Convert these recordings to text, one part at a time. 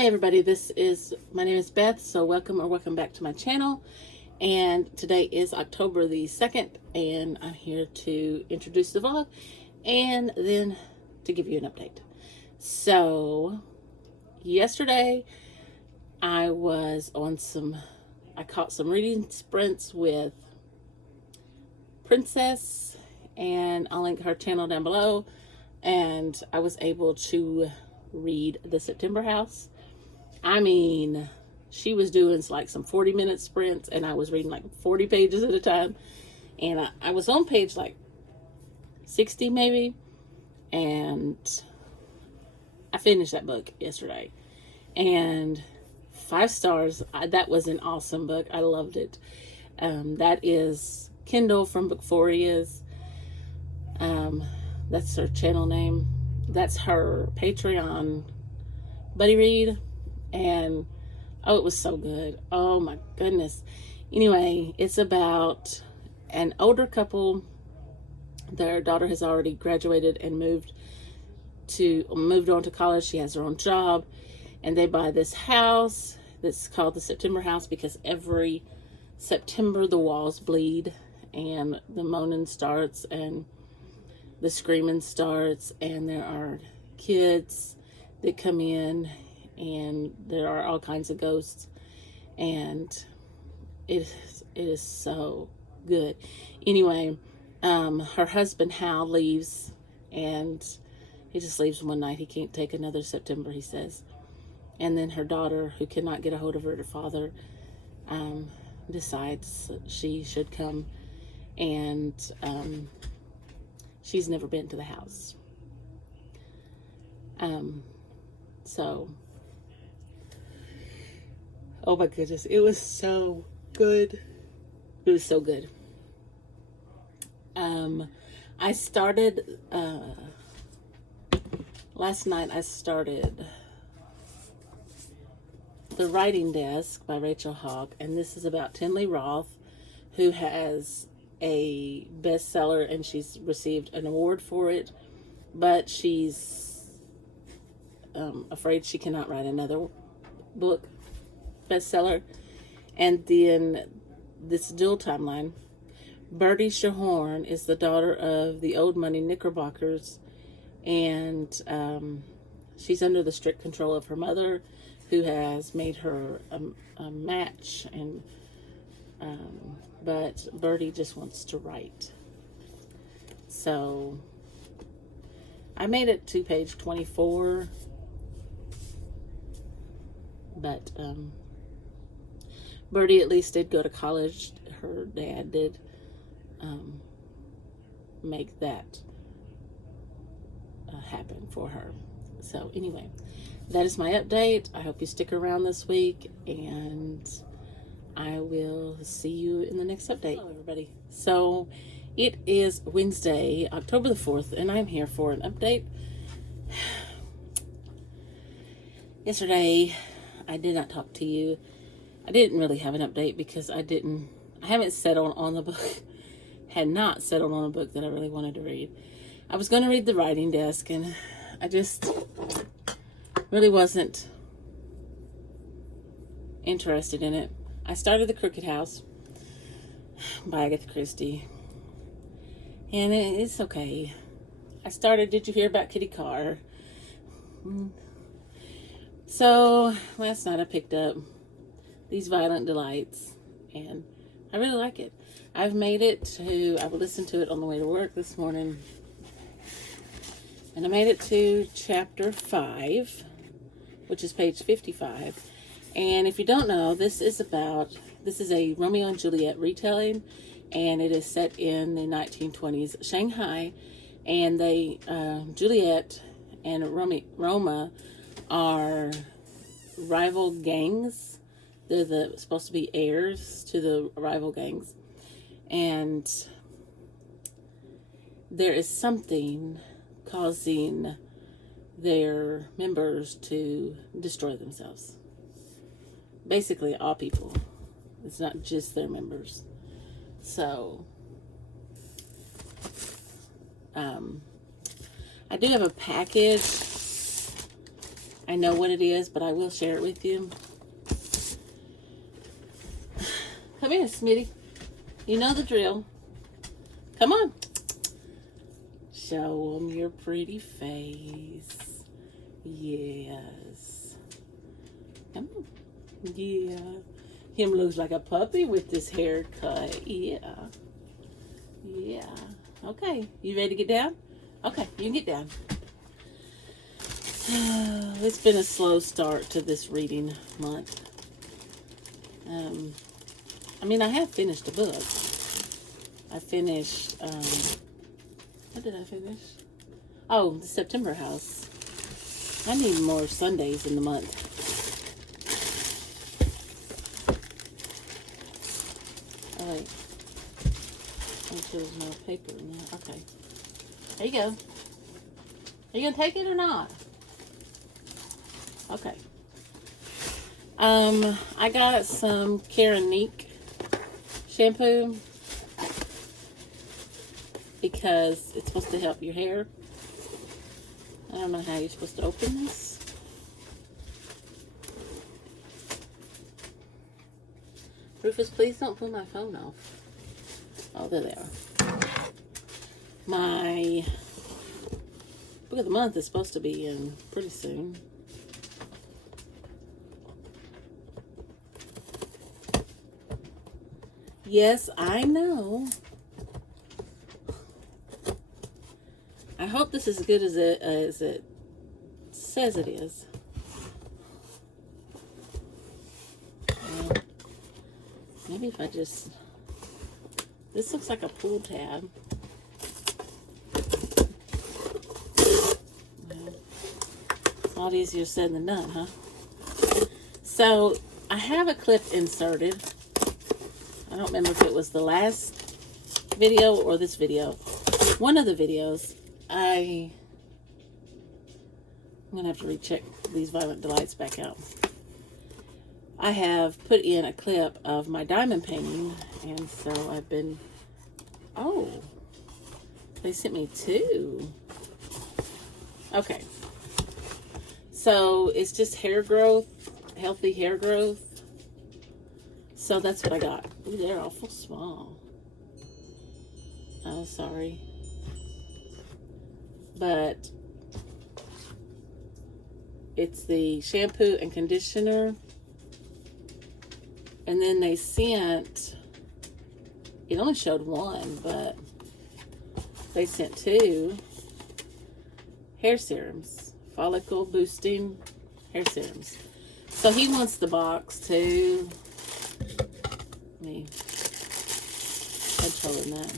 Hi everybody, my name is Beth, so welcome back to my channel. And today is October the 2nd, and I'm here to introduce the vlog and then to give you an update. So yesterday I caught some reading sprints with Princess, and I'll link her channel down below, and I was able to read The September House. I mean, she was doing like some 40-minute sprints, and I was reading like 40 pages at a time, and I was on page like 60 maybe, and I finished that book yesterday, and 5 stars. That was an awesome book. I loved it. That is Kendall from Bookforia's. That's her channel name. That's her Patreon buddy read, and oh, it was so good. Oh my goodness. Anyway, it's about an older couple. Their daughter has already graduated and moved on to college. She has her own job, and they buy this house that's called the September House because every September the walls bleed and the moaning starts and the screaming starts, and there are kids that come in, and there are all kinds of ghosts, and it is so good. Anyway, her husband Hal leaves, and he just leaves one night. He can't take another September, he says. And then her daughter, who cannot get a hold of her father, decides she should come, and she's never been to the house. So, oh my goodness, it was so good. It was so good. I started, last night I started The Writing Desk by Rachel Hawk, and this is about Tinley Roth, who has a bestseller, and she's received an award for it, but she's afraid she cannot write another book bestseller. And then this dual timeline. Bertie Shahorn is the daughter of the old money Knickerbockers, and she's under the strict control of her mother, who has made her a match, and but Bertie just wants to write. So I made it to page 24, but Bertie at least did go to college. Her dad did make that happen for her. So anyway, that is my update. I hope you stick around this week, and I will see you in the next update. Hello everybody. So it is Wednesday, October the 4th, and I'm here for an update. Yesterday, I did not talk to you. I didn't really have an update because I haven't settled on the book, had not settled on a book that I really wanted to read. I was going to read The Writing Desk, and I just really wasn't interested in it. I started The Crooked House by Agatha Christie, and it's okay. I started Did You Hear About Kitty Carr? So last night I picked up These Violent Delights, and I really like it. I listened to it on the way to work this morning, and I made it to chapter 5, which is page 55. And if you don't know, this is a Romeo and Juliet retelling, and it is set in the 1920s Shanghai, and Juliet and Roma are rival gangs. They're supposed to be heirs to the rival gangs, and there is something causing their members to destroy themselves. Basically, all people. It's not just their members. So, I do have a package. I know what it is, but I will share it with you. Come here, Smitty. You know the drill. Come on. Show them your pretty face. Yes. Come on. Yeah. Him looks like a puppy with this haircut. Yeah. Yeah. Okay. You ready to get down? Okay, you can get down. It's been a slow start to this reading month. I mean, I have finished a book. I finished, what did I finish? Oh, the September House. I need more Sundays in the month. Oh, wait. Make sure there's no paper in there. Okay. There you go. Are you going to take it or not? Okay. I got some Keranique shampoo because it's supposed to help your hair. I don't know how you're supposed to open this. Rufus, please don't pull my phone off. Oh, there they are. My book of the month is supposed to be in pretty soon. Yes, I know. I hope this is as good as it says it is. Well, maybe if I just... This looks like a pull tab. Well, a lot easier said than done, huh? So, I have a clip inserted. I don't remember if it was the last video or this video. One of the videos, I'm going to have to recheck these Violent Delights back out. I have put in a clip of my diamond painting, and so I've been, oh, they sent me two. Okay. So it's just hair growth, healthy hair growth. So that's what I got. Ooh, they're awful small. Oh, sorry. But it's the shampoo and conditioner. And then they sent, it only showed one, but they sent two hair serums. Follicle boosting hair serums. So he wants the box too. Me. I told him that.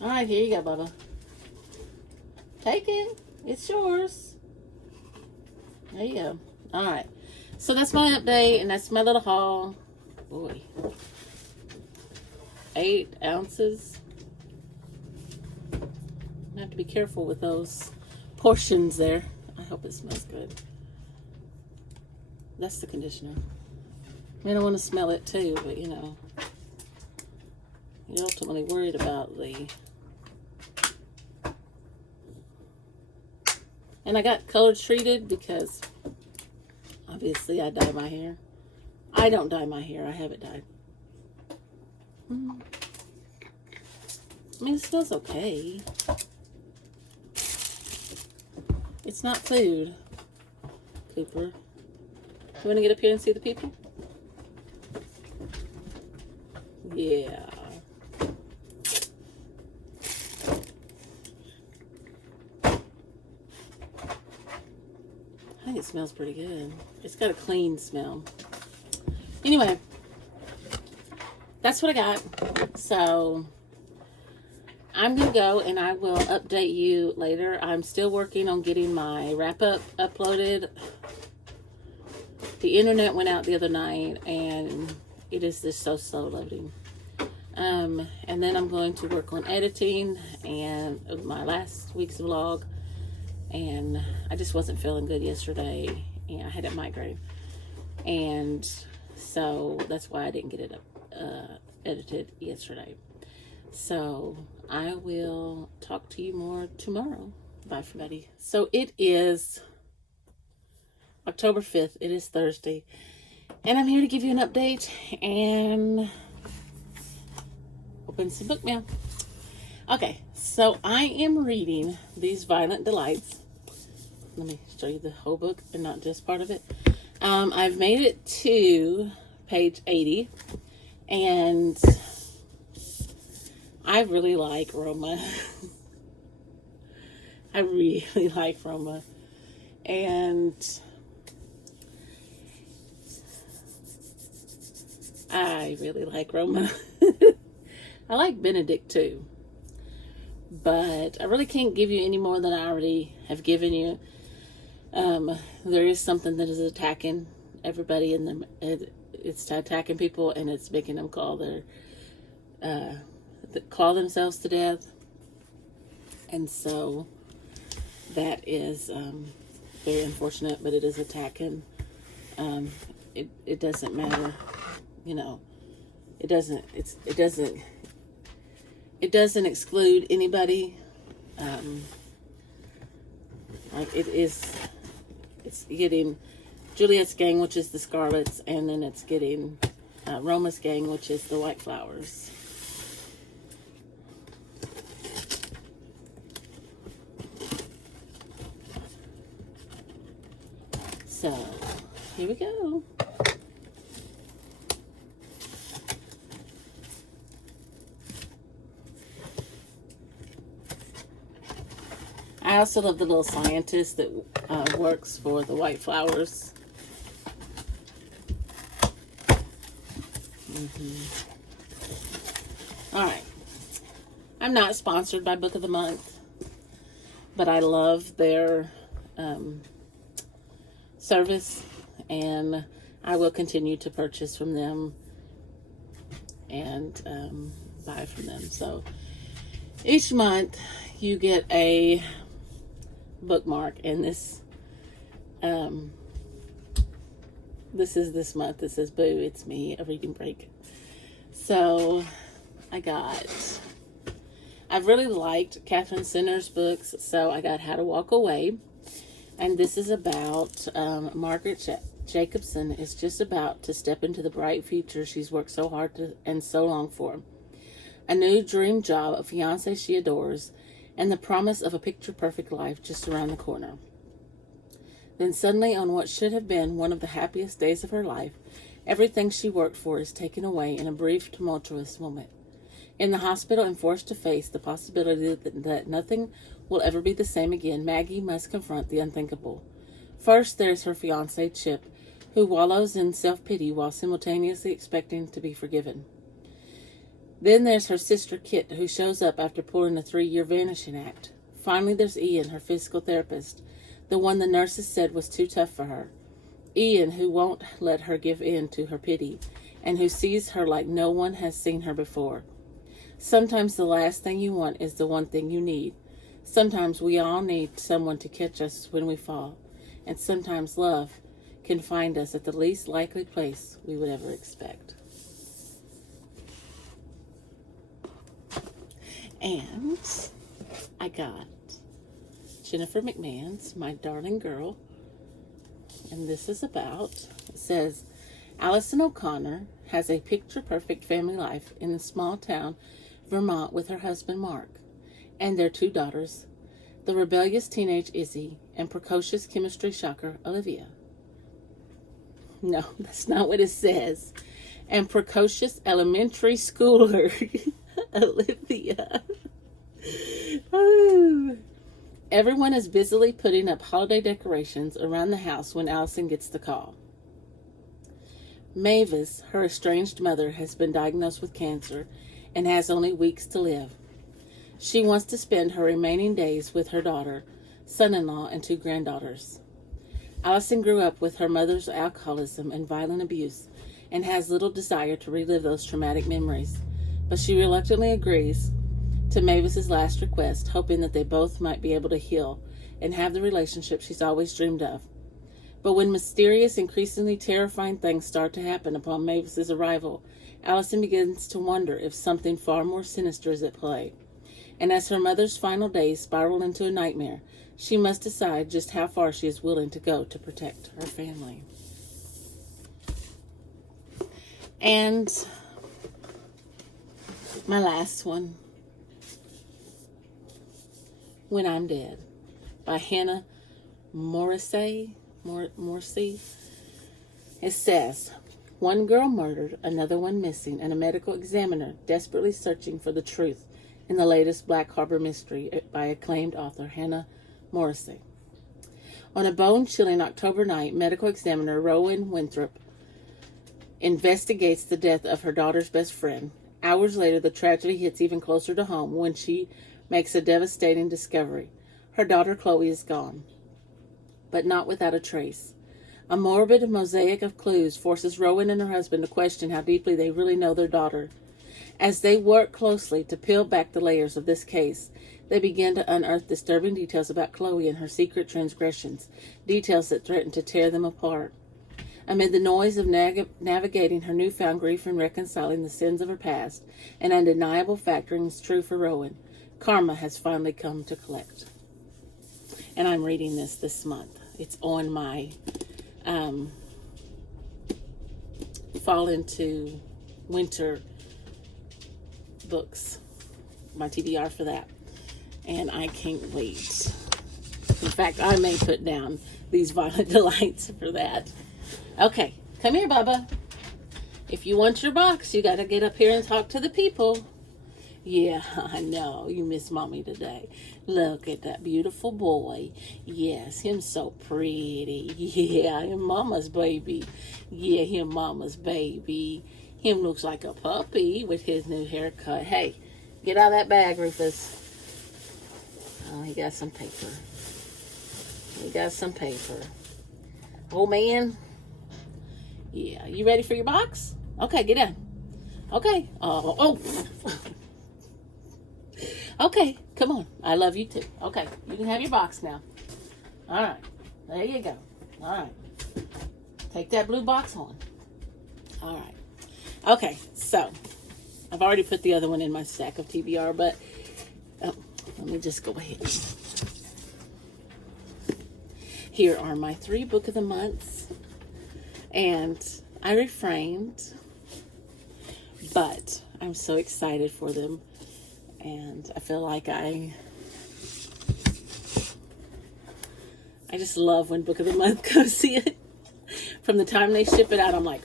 Alright, here you go, Bubba. Take it. It's yours. There you go. Alright. So that's my update, and that's my little haul. Boy. 8 ounces. I have to be careful with those portions there. I hope it smells good. That's the conditioner. I mean, I want to smell it too, but you know, you're ultimately worried about the... And I got color treated because obviously I dye my hair. I don't dye my hair. I have it dyed. I mean, it smells okay. It's not food, Cooper. You want to get up here and see the people? Yeah. I think it smells pretty good. It's got a clean smell. Anyway, that's what I got. So I'm going to go and I will update you later. I'm still working on getting my wrap-up uploaded. The internet went out the other night and it is just so slow loading. And then I'm going to work on editing and my last week's vlog. And I just wasn't feeling good yesterday. And I had a migraine. And so that's why I didn't get it edited yesterday. So I will talk to you more tomorrow. Bye, everybody. So it is October 5th. It is Thursday. And I'm here to give you an update and open some book mail. Okay, so I am reading These Violent Delights. Let me show you the whole book and not just part of it. I've made it to page 80, and I really like Roma. I really like Roma. And I really like Roma. I like Benedict too. But I really can't give you any more than I already have given you. There is something that is attacking everybody in them. It's attacking people, and it's making them call themselves to death. And so that is very unfortunate, but it is attacking. It doesn't matter, It doesn't exclude anybody. It's getting Juliet's gang, which is the Scarlets, and then it's getting Roma's gang, which is the White Flowers. So, here we go. I also love the little scientist that works for the White Flowers. All right. I'm not sponsored by Book of the Month, but I love their service, and I will continue to purchase from them and buy from them. So each month you get a bookmark, and this is this month. It says, "Boo, it's me, a reading break." So I've really liked Catherine Sinner's books, so I got How to Walk Away, and this is about Margaret Jacobson is just about to step into the bright future she's worked so hard to and so long for. A new dream job, a fiance she adores, and the promise of a picture-perfect life just around the corner. Then suddenly, on what should have been one of the happiest days of her life, everything she worked for is taken away in a brief, tumultuous moment. In the hospital and forced to face the possibility that nothing will ever be the same again, Maggie must confront the unthinkable. First, there's her fiancé, Chip, who wallows in self-pity while simultaneously expecting to be forgiven. Then there's her sister, Kit, who shows up after pulling a 3-year vanishing act. Finally, there's Ian, her physical therapist, the one the nurses said was too tough for her. Ian, who won't let her give in to her pity, and who sees her like no one has seen her before. Sometimes the last thing you want is the one thing you need. Sometimes we all need someone to catch us when we fall. And sometimes love can find us at the least likely place we would ever expect. And I got Jennifer McMahon's My Darling Girl. And this is about, it says, Allison O'Connor has a picture-perfect family life in a small town, Vermont, with her husband Mark and their 2 daughters, the rebellious teenage Izzy and precocious chemistry shocker Olivia. No, that's not what it says. And precocious elementary schooler Olivia. Oh. Everyone is busily putting up holiday decorations around the house when Allison gets the call. Mavis, her estranged mother, has been diagnosed with cancer and has only weeks to live. She wants to spend her remaining days with her daughter, son-in-law, and 2 granddaughters. Allison grew up with her mother's alcoholism and violent abuse and has little desire to relive those traumatic memories, but she reluctantly agrees to Mavis's last request, hoping that they both might be able to heal and have the relationship she's always dreamed of. But when mysterious, increasingly terrifying things start to happen upon Mavis's arrival, Allison begins to wonder if something far more sinister is at play. And as her mother's final days spiral into a nightmare, she must decide just how far she is willing to go to protect her family. And my last one, When I'm Dead, by Hannah Morrissey. It says, one girl murdered, another one missing, and a medical examiner desperately searching for the truth in the latest Black Harbor mystery by acclaimed author Hannah Morrissey. On a bone-chilling October night, medical examiner Rowan Winthrop investigates the death of her daughter's best friend. Hours later, the tragedy hits even closer to home when she makes a devastating discovery. Her daughter Chloe is gone, but not without a trace. A morbid mosaic of clues forces Rowan and her husband to question how deeply they really know their daughter. As they work closely to peel back the layers of this case, they begin to unearth disturbing details about Chloe and her secret transgressions, details that threaten to tear them apart. Amid the noise of navigating her newfound grief and reconciling the sins of her past, an undeniable fact rings true for Rowan. Karma has finally come to collect. And I'm reading this month. It's on my Fall Into Winter books, my TBR for that. And I can't wait. In fact, I may put down these Violent Delights for that. Okay, come here, Bubba. If you want your box, you got to get up here and talk to the people. Yeah, I know. You miss Mommy today. Look at that beautiful boy. Yes, him so pretty. Yeah, him Mama's baby. Yeah, him Mama's baby. Him looks like a puppy with his new haircut. Hey, get out of that bag, Rufus. Oh, he got some paper. He got some paper. Oh, man. Yeah, you ready for your box? Okay, get in. Okay. Oh. Okay, come on. I love you too. Okay, you can have your box now. All right, there you go. All right. Take that blue box on. All right. Okay, so I've already put the other one in my stack of TBR, but let me just go ahead. Here are my 3 book of the months. And I refrained, but I'm so excited for them. And I feel like I just love when book of the month comes in. From the time they ship it out, I'm like,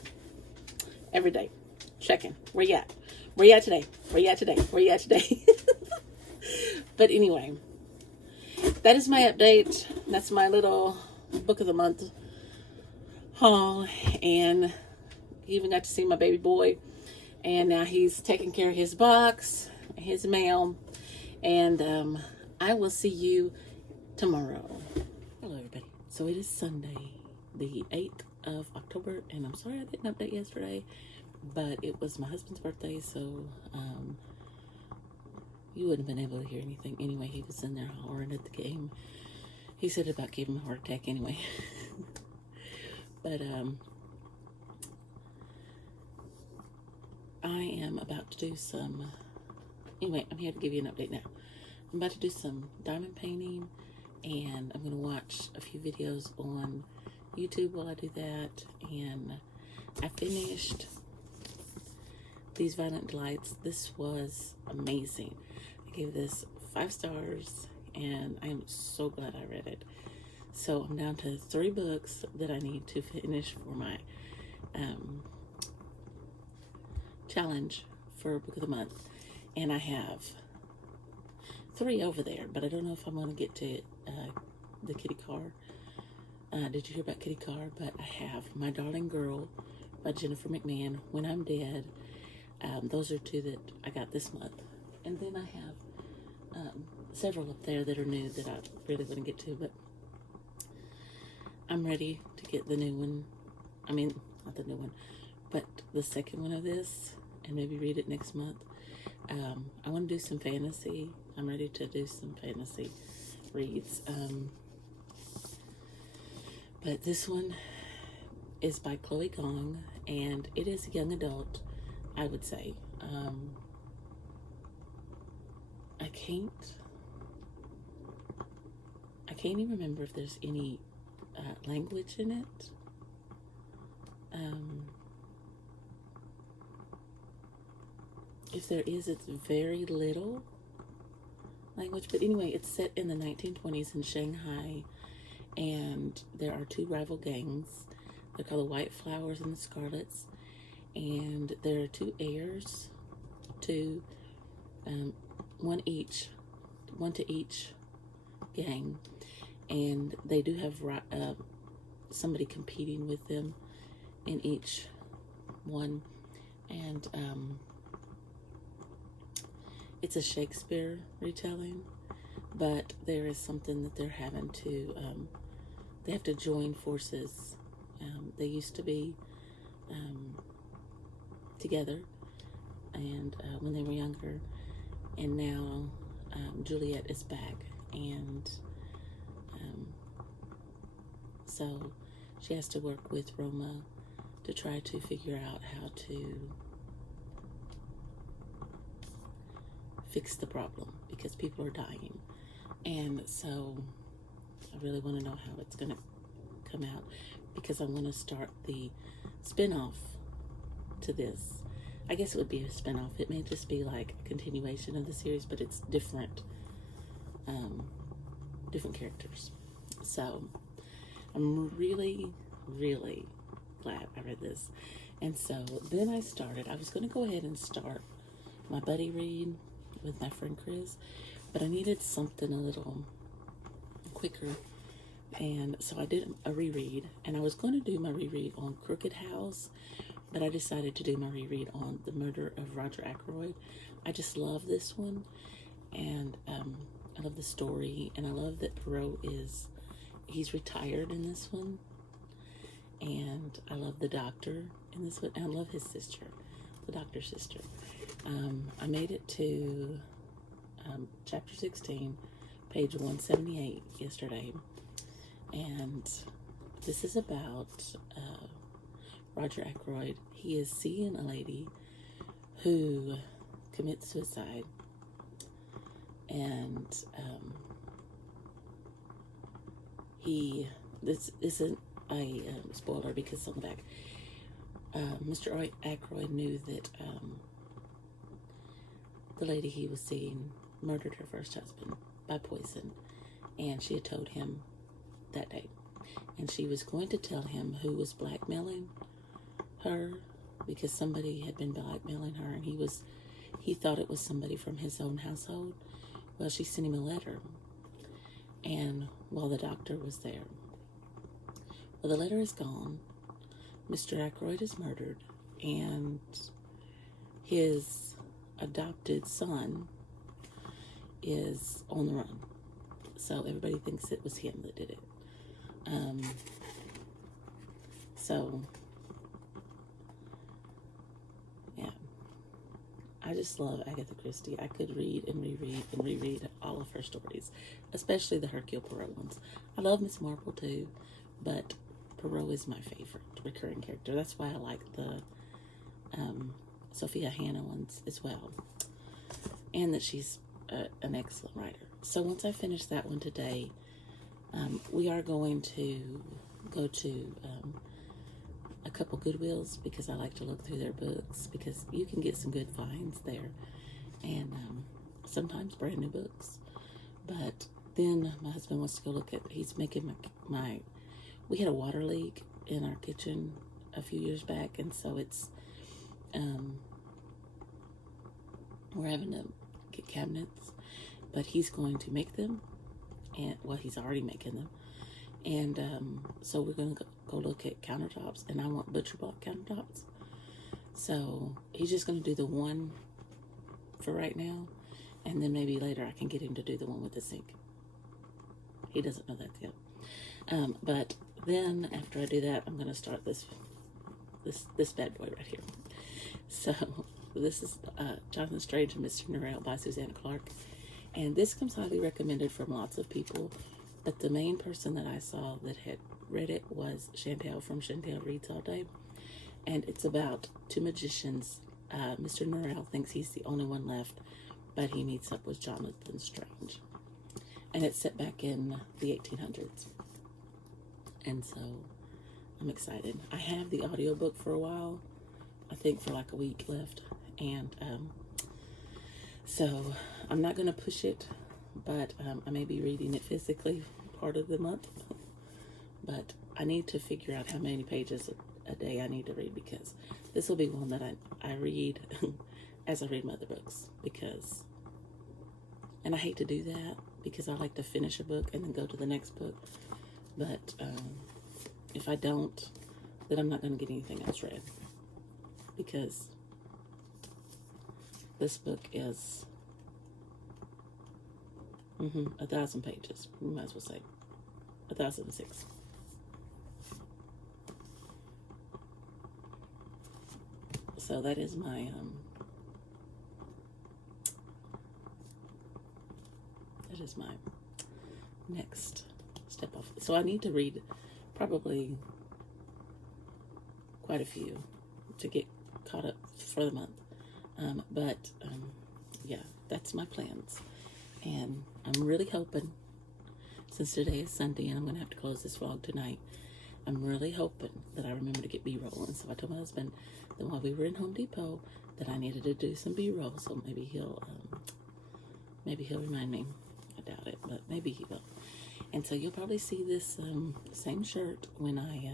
every day, checking. Where you at? Where you at today? Where you at today? Where you at today? But anyway, that is my update. That's my little book of the month haul. And you even got to see my baby boy. And now he's taking care of his box, his mail. And I will see you tomorrow. Hello, everybody. So it is Sunday, the 8th of October. And I'm sorry I didn't update yesterday. But it was my husband's birthday, so you wouldn't have been able to hear anything. Anyway, he was in there hollering at the game. He said about giving him a heart attack anyway. But I am about to do some, anyway, I'm here to give you an update now. I'm about to do some diamond painting, and I'm going to watch a few videos on YouTube while I do that. And I finished these Violent Delights. This was amazing. I gave this 5 stars, and I am so glad I read it. So I'm down to 3 books that I need to finish for my challenge for Book of the Month. And I have 3 over there, but I don't know if I'm going to get to the Kitty Carr. Did you hear about Kitty Carr? But I have My Darling Girl by Jennifer McMahon, When I'm Dead. Those are 2 that I got this month. And then I have several up there that are new that I really want to get to, but I'm ready to get the new one. I mean, not the new one, but the second one of this, and maybe read it next month. I want to do some fantasy. I'm ready to do some fantasy reads. But this one is by Chloe Gong, and it is young adult, I would say. I can't even remember if there's any language in it. If there is, it's very little language. But anyway, it's set in the 1920s in Shanghai, and there are two rival gangs. They're called the White Flowers and the Scarlets, and there are two heirs, one to each gang, and they do have somebody competing with them in each one, and it's a Shakespeare retelling, but there is something that they're having to, they have to join forces. They used to be together, and when they were younger, and now Juliet is back, and so she has to work with Roma to try to figure out how to fix the problem, because people are dying. And so I really want to know how it's going to come out, because I want to start the spin-off to this. I guess it would be a spin-off. It may just be like a continuation of the series, but it's different characters. So I'm really, really glad I read this. And so then I was going to go ahead and start my buddy read with my friend Chris, but I needed something a little quicker, and so I did a reread, and I was going to do my reread on Crooked House, but I decided to do my reread on The Murder of Roger Ackroyd. I just love this one, and I love the story, and I love that he's retired in this one, and I love the doctor in this one, and I love his sister, the doctor's sister. I made it to chapter 16, page 178 yesterday, and this is about Roger Ackroyd. He is seeing a lady who commits suicide, and this isn't a spoiler, because on the back, Mr. Ackroyd knew that the lady he was seeing murdered her first husband by poison, and she had told him that day, and she was going to tell him who was blackmailing her, because somebody had been blackmailing her, and he thought it was somebody from his own household. Well, she sent him a letter, and while the doctor was there, well, the letter is gone. Mr. Ackroyd is murdered, and his adopted son is on the run. So everybody thinks it was him that did it. So, yeah. I just love Agatha Christie. I could read and reread all of her stories, especially the Hercule Poirot ones. I love Miss Marple too, but Poirot is my favorite recurring character. That's why I like the Sophia Hannah ones as well, and that she's an excellent writer. So once I finish that one today, we are going to go to a couple Goodwills, because I like to look through their books, because you can get some good finds there, and sometimes brand new books. But then my husband wants to go look at, he's making we had a water leak in our kitchen a few years back, and so it's we're having to get cabinets, but he's going to make them, and well, he's already making them, and so we're going to go look at countertops, and I want butcher block countertops, so he's just going to do the one for right now, and then maybe later I can get him to do the one with the sink. He doesn't know that yet, but then after I do that, I'm going to start this bad boy right here. So this is Jonathan Strange and Mr. Norrell by Susanna Clark, and this comes highly recommended from lots of people, but the main person that I saw that had read it was Chantel from Chantel Reads All Day, and it's about two magicians. Mr. Norrell thinks he's the only one left, but he meets up with Jonathan Strange. And it's set back in the 1800s. And so I'm excited. I have the audiobook for a while. I think for like a week left. And so I'm not going to push it, but I may be reading it physically part of the month. But I need to figure out how many pages a day I need to read, because this will be one that I read as I read my other books, because, and I hate to do that because I like to finish a book and then go to the next book, but if I don't, then I'm not going to get anything else read, because this book is 1,000 pages. You might as well say 1,006. So that is my next step off. So I need to read probably quite a few to get caught up for the month. Yeah, that's my plans. And I'm really hoping, since today is Sunday and I'm going to have to close this vlog tonight, I'm really hoping that I remember to get B-roll. And so I told my husband that while we were in Home Depot that I needed to do some B-roll. So maybe he'll remind me. I doubt it, but maybe he will. And so you'll probably see this same shirt when I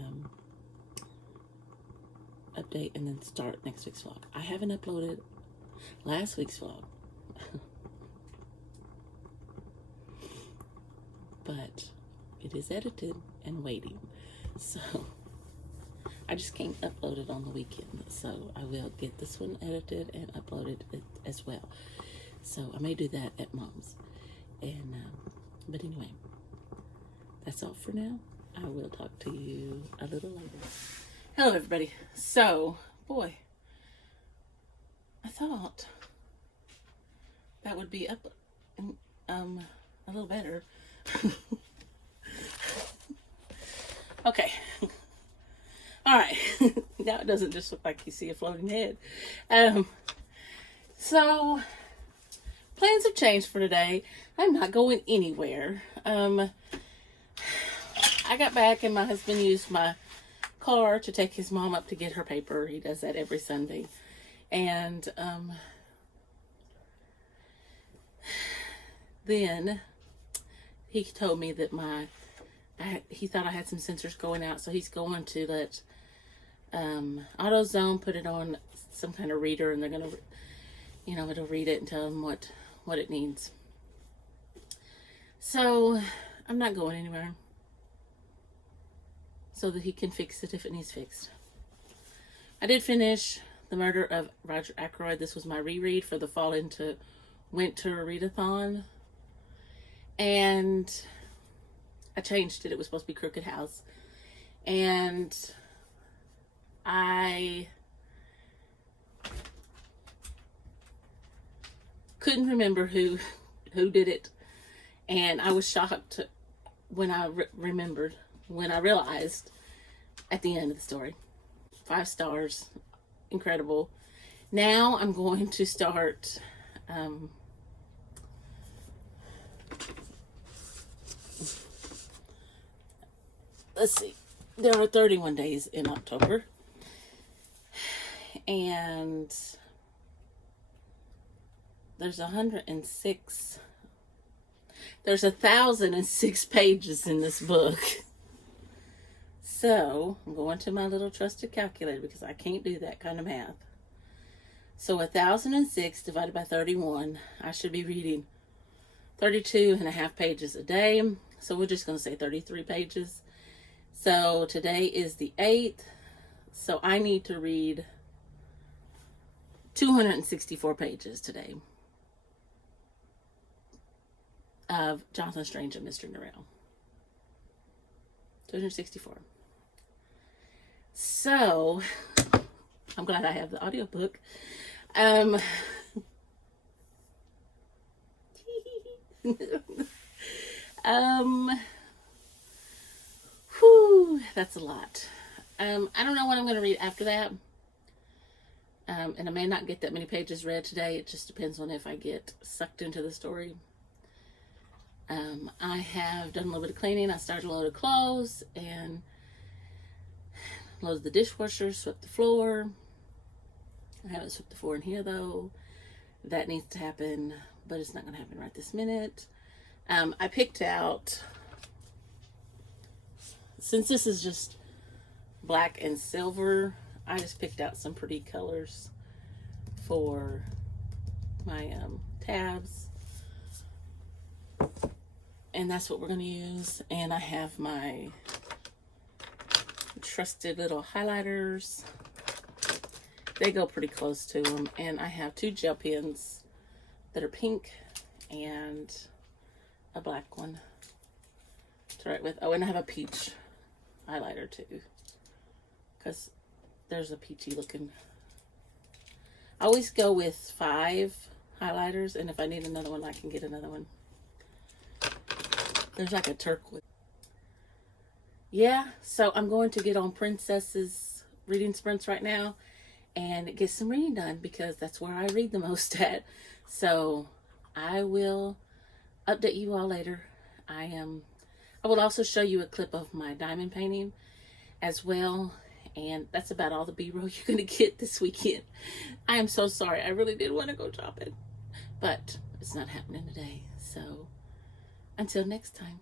update and then start next week's vlog. I haven't uploaded last week's vlog. But it is edited and waiting. So I just can't upload it on the weekend. So I will get this one edited and uploaded as well. So I may do that at Mom's. And but anyway, that's all for now. I will talk to you a little later. Hello everybody. So, boy, I thought that would be up a little better. Okay. All right. Now it doesn't just look like you see a floating head. So plans have changed for today. I'm not going anywhere. I got back and my husband used my car to take his mom up to get her paper. He does that every Sunday. And then he told me that he thought I had some sensors going out, so he's going to let AutoZone put it on some kind of reader, and they're gonna, it'll read it and tell him what it needs. So I'm not going anywhere, so that he can fix it if it needs fixed. I did finish The Murder of Roger Ackroyd. This was my reread for the Fall Into Winter Readathon. And I changed it. It was supposed to be Crooked House. And I couldn't remember who did it. And I was shocked when I realized at the end of the story. 5 stars. Incredible. Now I'm going to start let's see. There are 31 days in October. And there's 106. There's 1,006 pages in this book. So I'm going to my little trusted calculator because I can't do that kind of math. So 1,006 divided by 31, I should be reading 32.5 pages a day. So we're just going to say 33 pages. So today is the 8th. So I need to read 264 pages today of Jonathan Strange and Mr. Norrell. 264. So I'm glad I have the audiobook. Whew, that's a lot. I don't know what I'm going to read after that. And I may not get that many pages read today. It just depends on if I get sucked into the story. I have done a little bit of cleaning. I started a load of clothes and loaded the dishwasher, swept the floor. I haven't swept the floor in here though. That needs to happen, but it's not going to happen right this minute. I picked out, since this is just black and silver, I just picked out some pretty colors for my tabs. And that's what we're going to use. And I have my trusted little highlighters. They go pretty close to them. And I have 2 gel pens that are pink and a black one to write with. Oh, and I have a peach highlighter too, because there's a peachy looking. I always go with 5 highlighters, and if I need another one, I can get another one. There's like a turquoise. Yeah, so I'm going to get on Princess's reading sprints right now and get some reading done, because that's where I read the most at. So I will update you all later. I will also show you a clip of my diamond painting as well. And that's about all the B-roll you're going to get this weekend. I am so sorry. I really did want to go shopping, but it's not happening today. So until next time.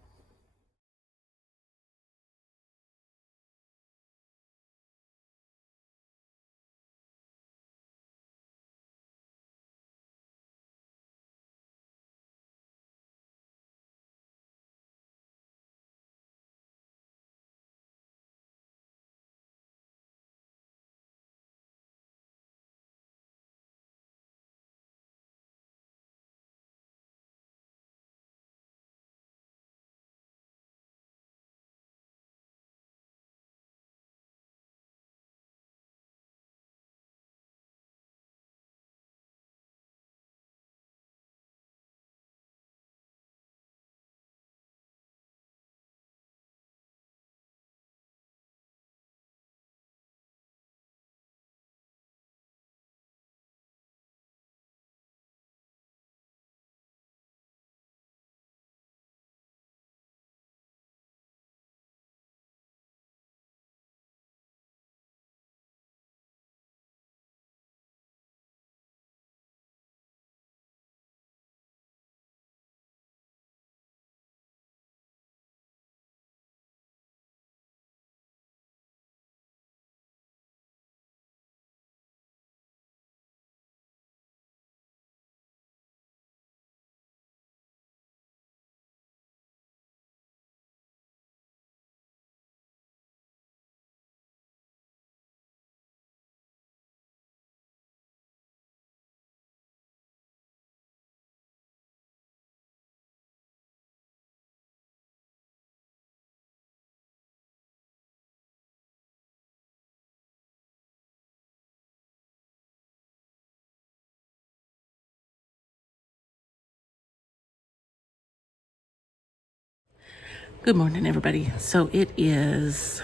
Good morning, everybody. So it is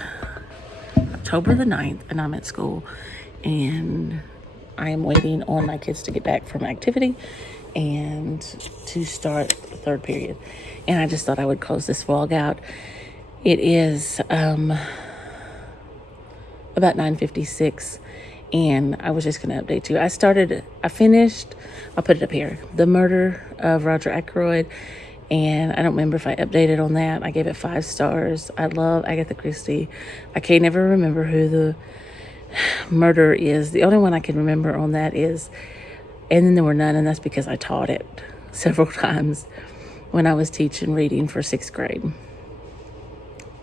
October the 9th, and I'm at school, and I am waiting on my kids to get back from activity and to start the 3rd period. And I just thought I would close this vlog out. It is about 9:56, and I was just going to update you. I finished, I'll put it up here, The Murder of Roger Ackroyd. And I don't remember if I updated on that. I gave it 5 stars. I love Agatha Christie. I can't never remember who the murderer is. The only one I can remember on that is And Then There Were None, and that's because I taught it several times when I was teaching reading for 6th grade.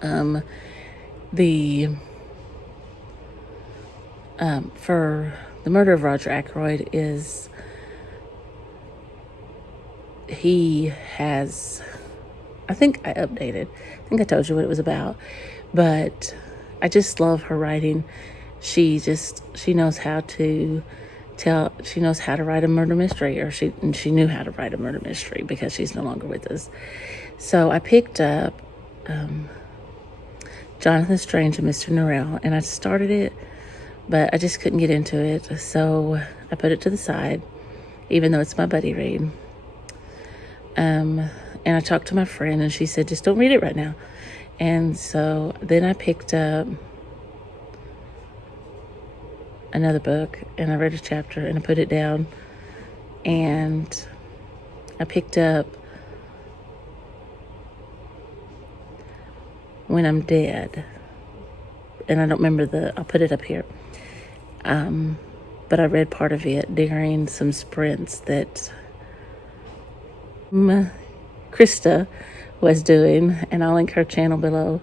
For The Murder of Roger Ackroyd is, he has, I think I updated. I think I told you what it was about. But I just love her writing. She knows how to write a murder mystery, or she knew how to write a murder mystery because she's no longer with us. So I picked up Jonathan Strange and Mr. Norrell, and I started it but I just couldn't get into it, so I put it to the side, even though it's my buddy read. And I talked to my friend, and she said, just don't read it right now. And so then I picked up another book, and I read a chapter, and I put it down, and I picked up When I'm Dead, and I don't remember I'll put it up here, but I read part of it during some sprints that Krista was doing, and I'll link her channel below.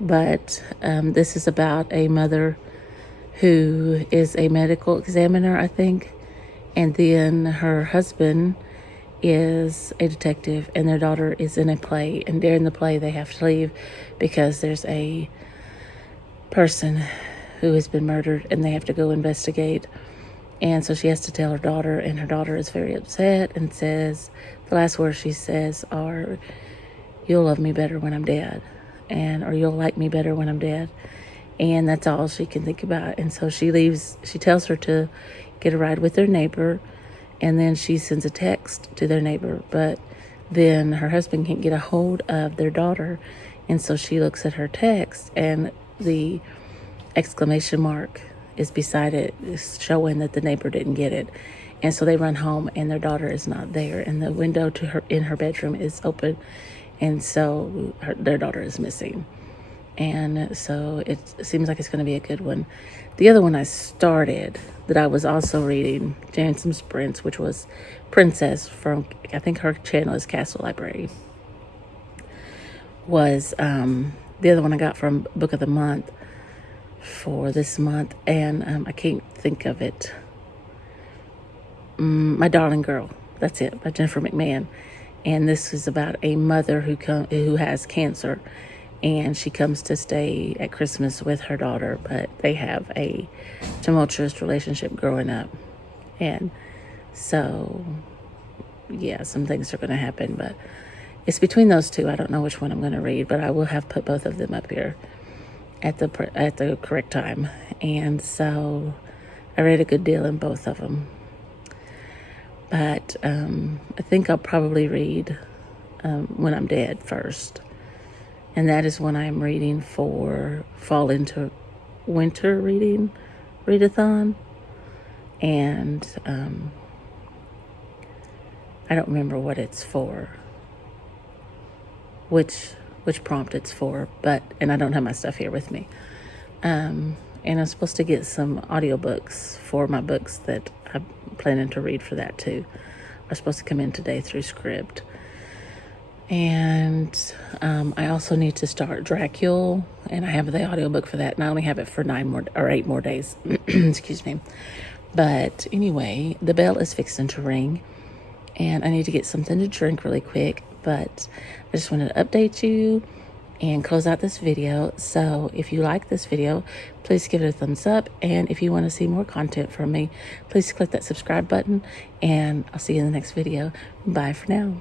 But this is about a mother who is a medical examiner, I think, and then her husband is a detective, and their daughter is in a play, and during the play they have to leave because there's a person who has been murdered, and they have to go investigate. And so she has to tell her daughter, and her daughter is very upset and says, the last words she says are, "You'll love me better when I'm dead," or "You'll like me better when I'm dead." And that's all she can think about. And so she leaves. She tells her to get a ride with their neighbor, and then she sends a text to their neighbor, but then her husband can't get a hold of their daughter, and so she looks at her text, and the exclamation mark is beside it, showing that the neighbor didn't get it. And so they run home, and their daughter is not there, and the window to her in her bedroom is open, and so their daughter is missing. And so it seems like it's going to be a good one. The other one I started that I was also reading during some sprints, which was Princess from, I think her channel is Castle Library, was the other one I got from Book of the Month for this month, and I can't think of it. My Darling Girl, that's it, by Jennifer McMahon. And this is about a mother who has cancer, and she comes to stay at Christmas with her daughter, but they have a tumultuous relationship growing up. And so, yeah, some things are going to happen, but it's between those two. I don't know which one I'm going to read, but I will have put both of them up here at the correct time. And so I read a good deal in both of them. But I think I'll probably read When I'm Dead first. And that is when I'm reading for Fall Into Winter Readathon. And I don't remember what it's for, which prompt it's for, and I don't have my stuff here with me. And I'm supposed to get some audiobooks for my books that I'm planning to read for that too. Are supposed to come in today through Scribd. And I also need to start Dracula, and I have the audiobook for that, and I only have it for 8 more days. Excuse me. But anyway, the bell is fixing to ring, and I need to get something to drink really quick, but I just wanted to update you and close out this video. So if you like this video, please give it a thumbs up, and if you want to see more content from me, please click that subscribe button, and I'll see you in the next video. Bye for now.